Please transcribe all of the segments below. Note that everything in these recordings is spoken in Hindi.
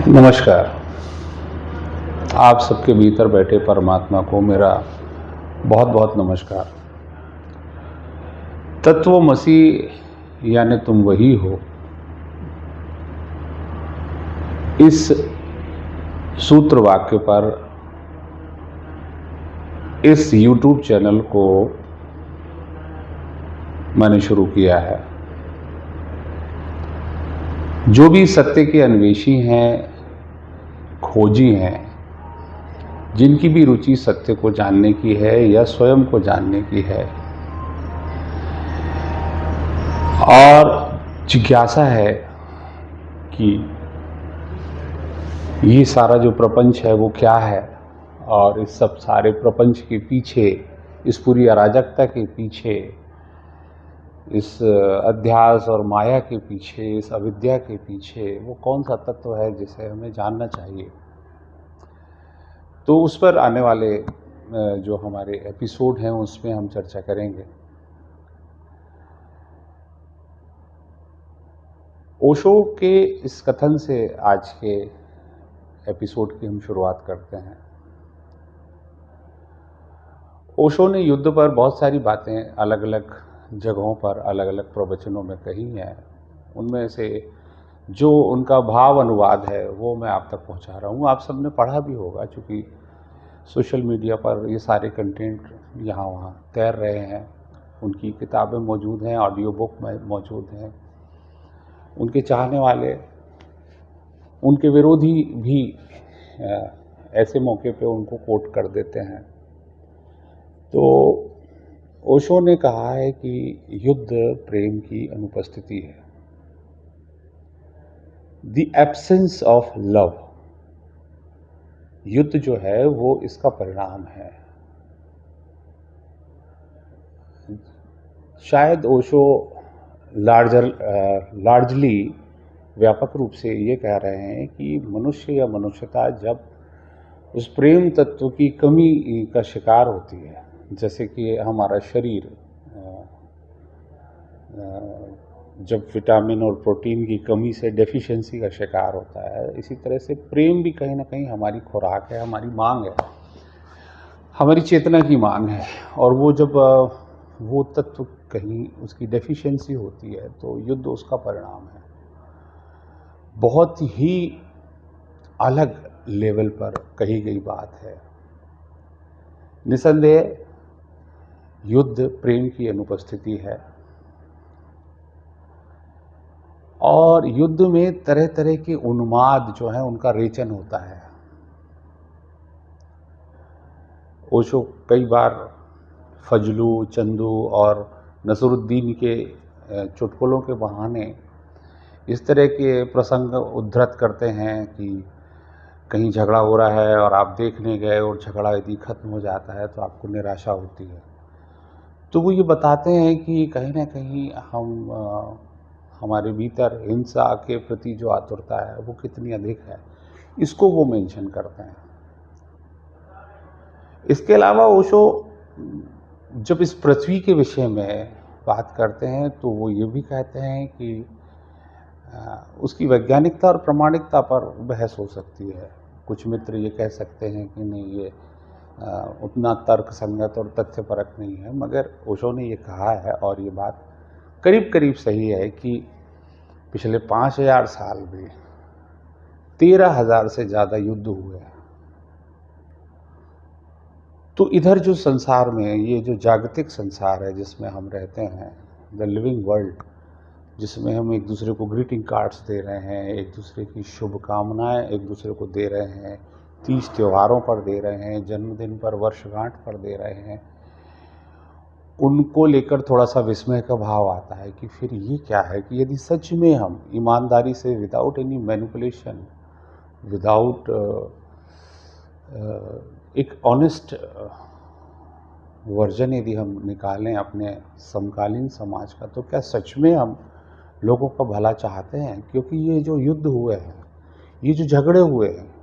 नमस्कार। आप सबके भीतर बैठे परमात्मा को मेरा बहुत बहुत नमस्कार। तत्वमसि यानी तुम वही हो, इस सूत्र वाक्य पर इस YouTube चैनल को मैंने शुरू किया है। जो भी सत्य के अन्वेषी हैं, खोजी हैं, जिनकी भी रुचि सत्य को जानने की है या स्वयं को जानने की है और जिज्ञासा है कि ये सारा जो प्रपंच है वो क्या है और इस सब सारे प्रपंच के पीछे, इस पूरी अराजकता के पीछे, इस अध्यास और माया के पीछे, इस अविद्या के पीछे वो कौन सा तत्व है जिसे हमें जानना चाहिए। तो उस पर आने वाले जो हमारे एपिसोड हैं उसमें हम चर्चा करेंगे। ओशो के इस कथन से आज के एपिसोड की हम शुरुआत करते हैं। ओशो ने युद्ध पर बहुत सारी बातें अलग अलग जगहों पर अलग अलग प्रवचनों में कही हैं। उनमें से जो उनका भाव अनुवाद है वो मैं आप तक पहुंचा रहा हूँ। आप सबने पढ़ा भी होगा, क्योंकि सोशल मीडिया पर ये सारे कंटेंट यहाँ वहाँ तैर रहे हैं। उनकी किताबें मौजूद हैं, ऑडियो बुक में मौजूद हैं। उनके चाहने वाले, उनके विरोधी भी ऐसे मौके पे उनको कोट कर देते हैं। तो ओशो ने कहा है कि युद्ध प्रेम की अनुपस्थिति है, द एब्सेंस ऑफ लव। युद्ध जो है वो इसका परिणाम है। शायद ओशो लार्जली व्यापक रूप से ये कह रहे हैं कि मनुष्य या मनुष्यता जब उस प्रेम तत्व की कमी का शिकार होती है, जैसे कि हमारा शरीर जब विटामिन और प्रोटीन की कमी से डेफिशिएंसी का शिकार होता है, इसी तरह से प्रेम भी कहीं ना कहीं हमारी खुराक है, हमारी मांग है, हमारी चेतना की मांग है। और वो जब वो तत्व कहीं उसकी डेफिशिएंसी होती है तो युद्ध उसका परिणाम है। बहुत ही अलग लेवल पर कही गई बात है। निसंदेह युद्ध प्रेम की अनुपस्थिति है और युद्ध में तरह तरह के उन्माद जो है उनका रेचन होता है। ओशो कई बार फजलू, चंदू और नसरुद्दीन के चुटकुलों के बहाने इस तरह के प्रसंग उद्धृत करते हैं कि कहीं झगड़ा हो रहा है और आप देखने गए और झगड़ा यदि खत्म हो जाता है तो आपको निराशा होती है। तो वो ये बताते हैं कि कहीं ना कहीं हमारे भीतर हिंसा के प्रति जो आतुरता है वो कितनी अधिक है, इसको वो मेंशन करते हैं। इसके अलावा ओशो जब इस पृथ्वी के विषय में बात करते हैं तो वो ये भी कहते हैं कि उसकी वैज्ञानिकता और प्रामाणिकता पर बहस हो सकती है। कुछ मित्र ये कह सकते हैं कि नहीं, ये उतना तर्क संगत और तथ्यपरक नहीं है, मगर ओशो ने ये कहा है और ये बात करीब करीब सही है कि पिछले 5000 साल में 13,000 से ज़्यादा युद्ध हुए हैं। तो इधर जो संसार में, ये जो जागतिक संसार है जिसमें हम रहते हैं, द लिविंग वर्ल्ड, जिसमें हम एक दूसरे को ग्रीटिंग कार्ड्स दे रहे हैं, एक दूसरे की शुभकामनाएं एक दूसरे को दे रहे हैं, तीज त्योहारों पर दे रहे हैं, जन्मदिन पर, वर्षगांठ पर दे रहे हैं, उनको लेकर थोड़ा सा विस्मय का भाव आता है कि फिर ये क्या है कि यदि सच में हम ईमानदारी से, विदाउट एनी मैनिपुलेशन, विदाउट एक ऑनेस्ट वर्जन यदि हम निकालें अपने समकालीन समाज का, तो क्या सच में हम लोगों का भला चाहते हैं? क्योंकि ये जो युद्ध हुए हैं, ये जो झगड़े हुए हैं,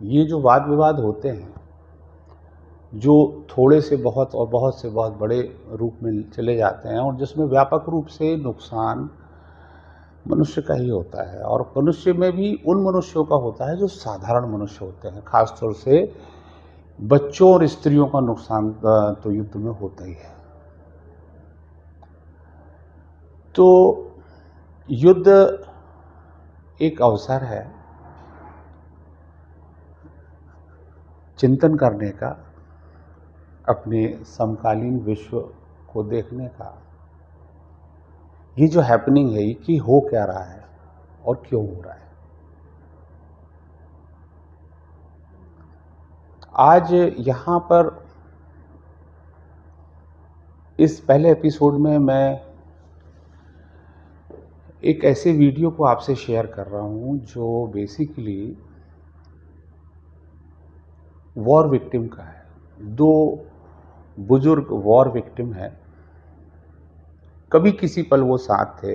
ये जो वाद विवाद होते हैं, जो थोड़े से बहुत और बहुत से बहुत बड़े रूप में चले जाते हैं और जिसमें व्यापक रूप से नुकसान मनुष्य का ही होता है, और मनुष्य में भी उन मनुष्यों का होता है जो साधारण मनुष्य होते हैं। खासतौर से बच्चों और स्त्रियों का नुकसान तो युद्ध में होता ही है। तो युद्ध एक अवसर है चिंतन करने का, अपने समकालीन विश्व को देखने का। ये जो हैपनिंग है, ये कि हो क्या रहा है और क्यों हो रहा है। आज यहाँ पर इस पहले एपिसोड में मैं एक ऐसे वीडियो को आपसे शेयर कर रहा हूँ जो बेसिकली वॉर विक्टिम का है। दो बुजुर्ग वॉर विक्टिम हैं, कभी किसी पल वो साथ थे।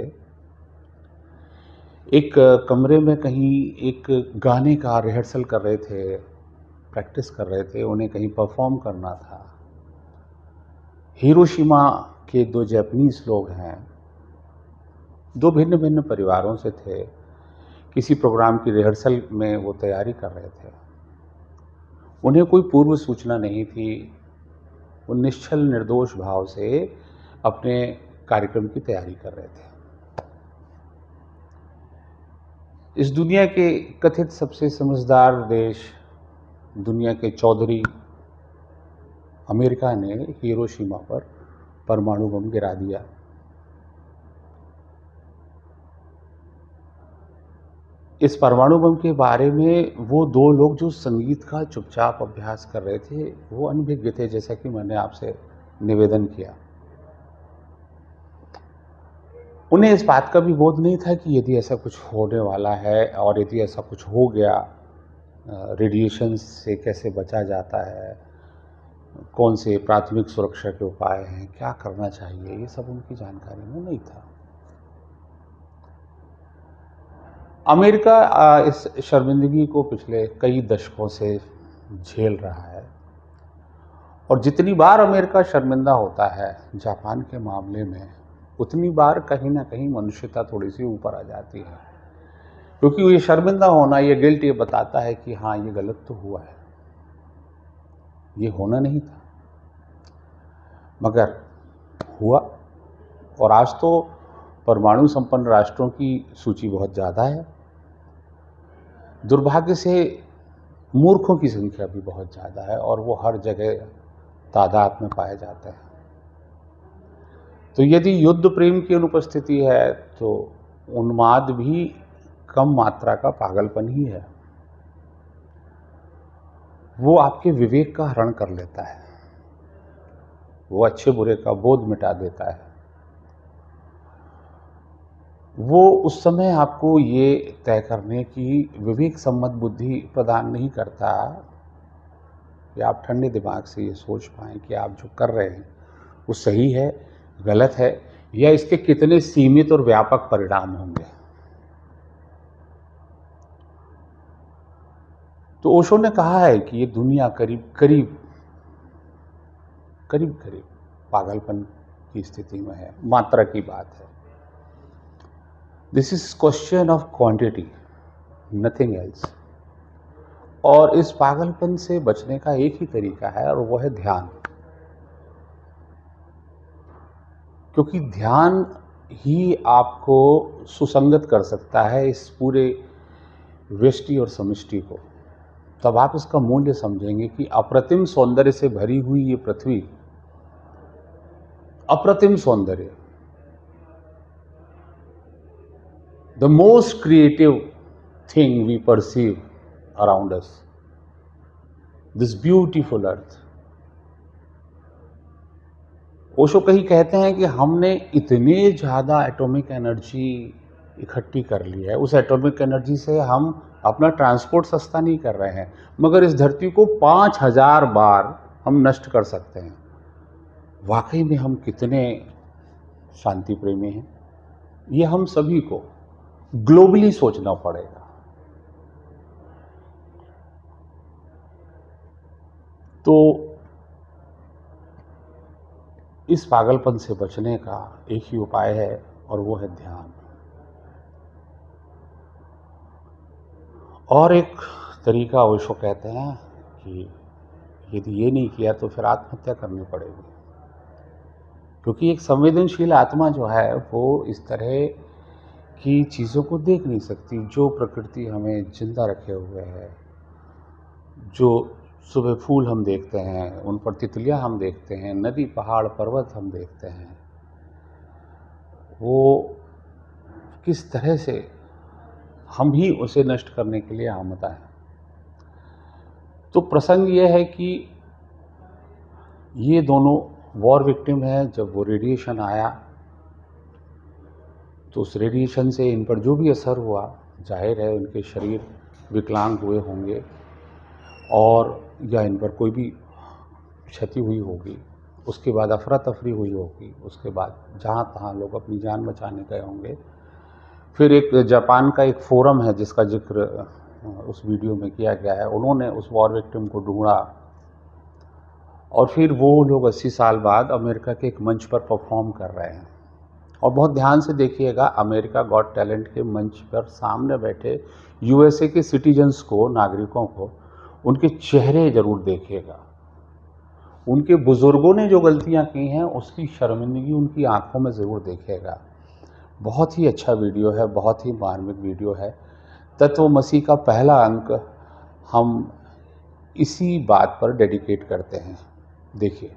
एक कमरे में कहीं एक गाने का रिहर्सल कर रहे थे, प्रैक्टिस कर रहे थे, उन्हें कहीं परफॉर्म करना था। हिरोशिमा के दो जापानीज लोग हैं, दो भिन्न भिन्न परिवारों से थे, किसी प्रोग्राम की रिहर्सल में वो तैयारी कर रहे थे। उन्हें कोई पूर्व सूचना नहीं थी। वो निश्चल निर्दोष भाव से अपने कार्यक्रम की तैयारी कर रहे थे। इस दुनिया के कथित सबसे समझदार देश, दुनिया के चौधरी अमेरिका ने हिरोशिमा पर परमाणु बम गिरा दिया। इस परमाणु बम के बारे में वो दो लोग जो संगीत का चुपचाप अभ्यास कर रहे थे, वो अनभिज्ञ थे, जैसा कि मैंने आपसे निवेदन किया। उन्हें इस बात का भी बोध नहीं था कि यदि ऐसा कुछ होने वाला है और यदि ऐसा कुछ हो गया, रेडिएशन से कैसे बचा जाता है, कौन से प्राथमिक सुरक्षा के उपाय हैं, क्या करना चाहिए, ये सब उनकी जानकारी में नहीं था। अमेरिका इस शर्मिंदगी को पिछले कई दशकों से झेल रहा है, और जितनी बार अमेरिका शर्मिंदा होता है जापान के मामले में, उतनी बार कहीं ना कहीं मनुष्यता थोड़ी सी ऊपर आ जाती है। क्योंकि ये शर्मिंदा होना, ये गिल्ट, ये बताता है कि हाँ, ये गलत तो हुआ है, ये होना नहीं था, मगर हुआ। और आज तो परमाणु संपन्न राष्ट्रों की सूची बहुत ज़्यादा है। दुर्भाग्य से मूर्खों की संख्या भी बहुत ज़्यादा है, और वो हर जगह तादाद में पाए जाते हैं। तो यदि युद्ध प्रेम की अनुपस्थिति है, तो उन्माद भी कम मात्रा का पागलपन ही है। वो आपके विवेक का हरण कर लेता है, वो अच्छे बुरे का बोध मिटा देता है। वो उस समय आपको ये तय करने की विवेक सम्मत बुद्धि प्रदान नहीं करता कि आप ठंडे दिमाग से ये सोच पाएं कि आप जो कर रहे हैं वो सही है, गलत है, या इसके कितने सीमित और व्यापक परिणाम होंगे। तो ओशो ने कहा है कि ये दुनिया करीब करीब पागलपन की स्थिति में है। मात्रा की बात है। This is question of quantity, nothing else. और इस पागलपन से बचने का एक ही तरीका है, और वो है ध्यान। क्योंकि ध्यान ही आपको सुसंगत कर सकता है इस पूरे व्यष्टि और समष्टि को। तब आप इसका मूल्य समझेंगे कि अप्रतिम सौंदर्य से भरी हुई ये पृथ्वी, अप्रतिम सौंदर्य, the most creative thing we perceive around us, this beautiful earth. Osho कहीं कहते हैं कि हमने इतने ज़्यादा एटॉमिक एनर्जी इकट्ठी कर ली है, उस एटॉमिक एनर्जी से हम अपना ट्रांसपोर्ट सस्ता नहीं कर रहे हैं, मगर इस धरती को 5000 बार हम नष्ट कर सकते हैं। वाकई में हम कितने शांति प्रेमी हैं, ये हम सभी को ग्लोबली सोचना पड़ेगा। तो इस पागलपन से बचने का एक ही उपाय है, और वो है ध्यान। और एक तरीका ओशो कहते हैं कि यदि ये नहीं किया तो फिर आत्महत्या करनी पड़ेगी, क्योंकि एक संवेदनशील आत्मा जो है वो इस तरह की चीज़ों को देख नहीं सकती जो प्रकृति हमें जिंदा रखे हुए है। जो सुबह फूल हम देखते हैं, उन पर तितलियां हम देखते हैं, नदी पहाड़ पर्वत हम देखते हैं, वो किस तरह से हम ही उसे नष्ट करने के लिए आमदा है। तो प्रसंग ये है कि ये दोनों वॉर विक्टिम हैं। जब वो रेडिएशन आया तो उस रेडिएशन से इन पर जो भी असर हुआ, जाहिर है उनके शरीर विकलांग हुए होंगे और या इन पर कोई भी क्षति हुई होगी। उसके बाद अफरा तफरी हुई होगी। उसके बाद जहाँ तहाँ लोग अपनी जान बचाने गए होंगे। फिर एक जापान का एक फोरम है जिसका जिक्र उस वीडियो में किया गया है। उन्होंने उस वॉर विक्टिम को ढूंढा और फिर वो लोग 80 साल बाद अमेरिका के एक मंच पर परफॉर्म कर रहे हैं। और बहुत ध्यान से देखिएगा, अमेरिका गॉट टैलेंट के मंच पर सामने बैठे यूएसए के सिटीजन्स को, नागरिकों को, उनके चेहरे जरूर देखिएगा। उनके बुजुर्गों ने जो गलतियां की हैं उसकी शर्मिंदगी उनकी आंखों में ज़रूर देखिएगा। बहुत ही अच्छा वीडियो है, बहुत ही मार्मिक वीडियो है। तत्वमसी का पहला अंक हम इसी बात पर डेडिकेट करते हैं। देखिए।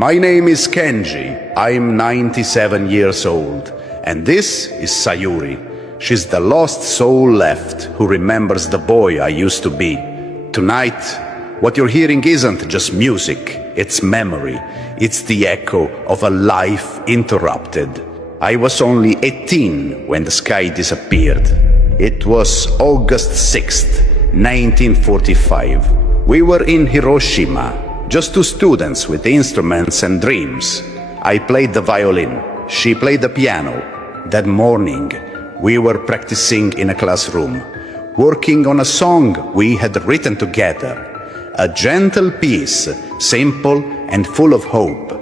My name is Kenji. I'm 97 years old. And this is Sayuri. She's the lost soul left who remembers the boy I used to be. Tonight, what you're hearing isn't just music. It's memory. It's the echo of a life interrupted. I was only 18 when the sky disappeared. It was August 6th, 1945. We were in Hiroshima. Just two students with instruments and dreams. I played the violin, she played the piano. That morning, we were practicing in a classroom, working on a song we had written together. A gentle piece, simple and full of hope.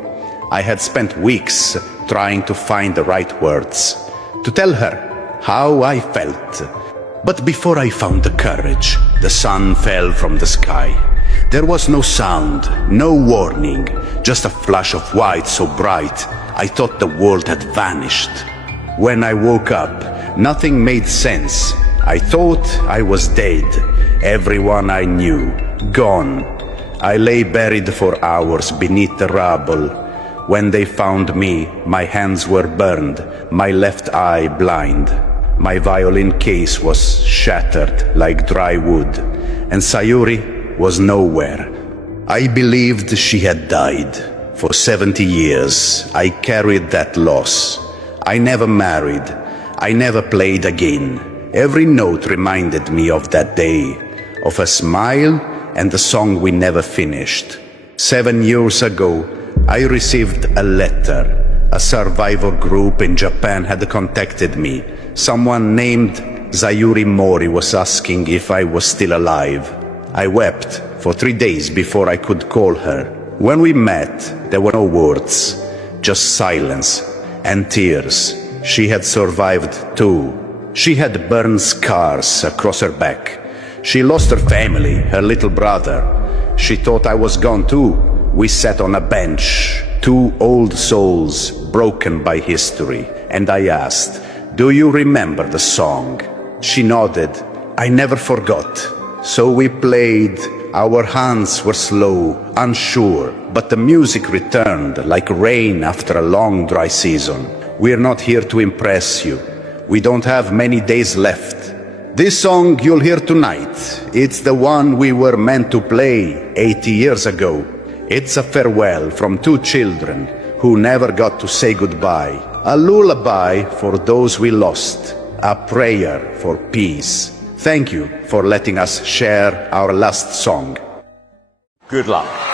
I had spent weeks trying to find the right words, to tell her how I felt. But before I found the courage, the sun fell from the sky. There was no sound, no warning, just a flash of white so bright I thought the world had vanished. When I woke up, nothing made sense. I thought I was dead. Everyone I knew, gone. I lay buried for hours beneath the rubble. When they found me, my hands were burned, my left eye blind. My violin case was shattered like dry wood, and Sayuri was nowhere. I believed she had died. For 70 years, I carried that loss. I never married. I never played again. Every note reminded me of that day, of a smile and the song we never finished. 7 years ago, I received a letter. A survivor group in Japan had contacted me. Someone named Sayuri Mori was asking if I was still alive. I wept for 3 days before I could call her. When we met, there were no words, just silence and tears. She had survived too. She had burn scars across her back. She lost her family, her little brother. She thought I was gone too. We sat on a bench, two old souls broken by history. And I asked, "Do you remember the song?" She nodded. I never forgot. So we played. Our hands were slow, unsure, but the music returned like rain after a long dry season. We're not here to impress you. We don't have many days left. This song you'll hear tonight, it's the one we were meant to play 80 years ago. It's a farewell from two children who never got to say goodbye. A lullaby for those we lost. A prayer for peace. Thank you for letting us share our last song. Good luck.